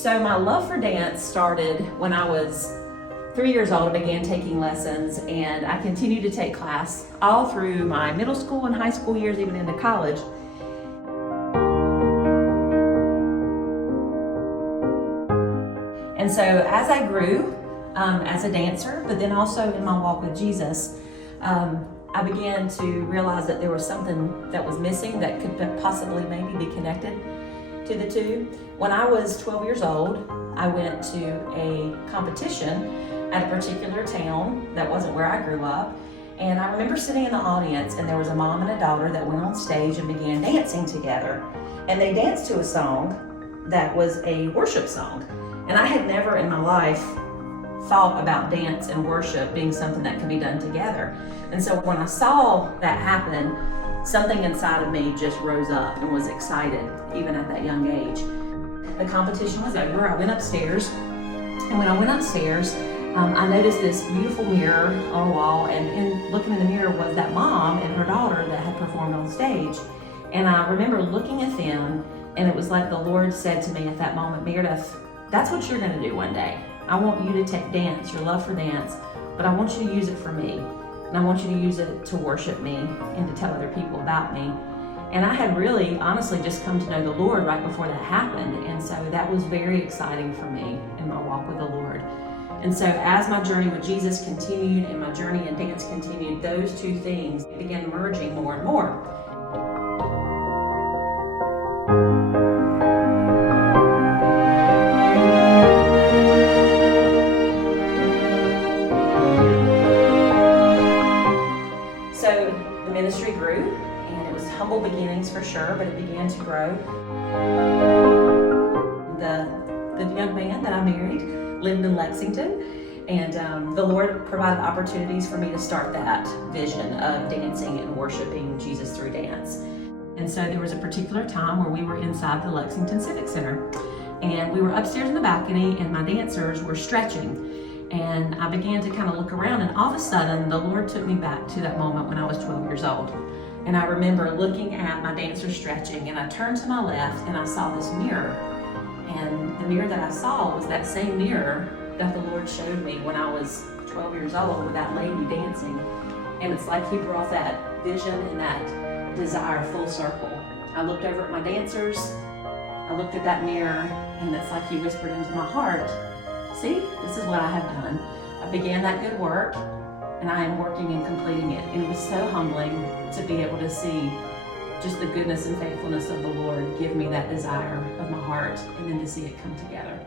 So my love for dance started when I was 3 years old. I began taking lessons, and I continued to take class all through my middle school and high school years, even into college. And so as I grew as a dancer, but then also in my walk with Jesus, I began to realize that there was something that was missing that could possibly maybe be connected to the two. When I was 12 years old, I went to a competition at a particular town that wasn't where I grew up. And I remember sitting in the audience, and there was a mom and a daughter that went on stage and began dancing together. And they danced to a song that was a worship song. And I had never in my life thought about dance and worship being something that could be done together. And so when I saw that happen, something inside of me just rose up and was excited, even at that young age. The competition was over. I went upstairs, and when I went upstairs, I noticed this beautiful mirror on the wall, and in looking in the mirror was that mom and her daughter that had performed on stage. And I remember looking at them, and it was like the Lord said to me at that moment, Meredith, that's what you're gonna do one day. I want you to take dance, your love for dance, but I want you to use it for me. And I want you to use it to worship me and to tell other people about me. And I had really, honestly, just come to know the Lord right before that happened. And so that was very exciting for me in my walk with the Lord. And so as my journey with Jesus continued and my journey in dance continued, those two things began merging more and more. So the ministry grew, and it was humble beginnings for sure, but it began to grow. The young man that I married lived in Lexington, and the Lord provided opportunities for me to start that vision of dancing and worshiping Jesus through dance. And so there was a particular time where we were inside the Lexington Civic Center, and we were upstairs in the balcony, and my dancers were stretching. And I began to kind of look around, and all of a sudden the Lord took me back to that moment when I was 12 years old. And I remember looking at my dancers stretching, and I turned to my left and I saw this mirror. And the mirror that I saw was that same mirror that the Lord showed me when I was 12 years old with that lady dancing. And it's like He brought that vision and that desire full circle. I looked over at my dancers, I looked at that mirror, and it's like He whispered into my heart, see, this is what I have done. I began that good work, and I am working and completing it. And it was so humbling to be able to see just the goodness and faithfulness of the Lord give me that desire of my heart, and then to see it come together.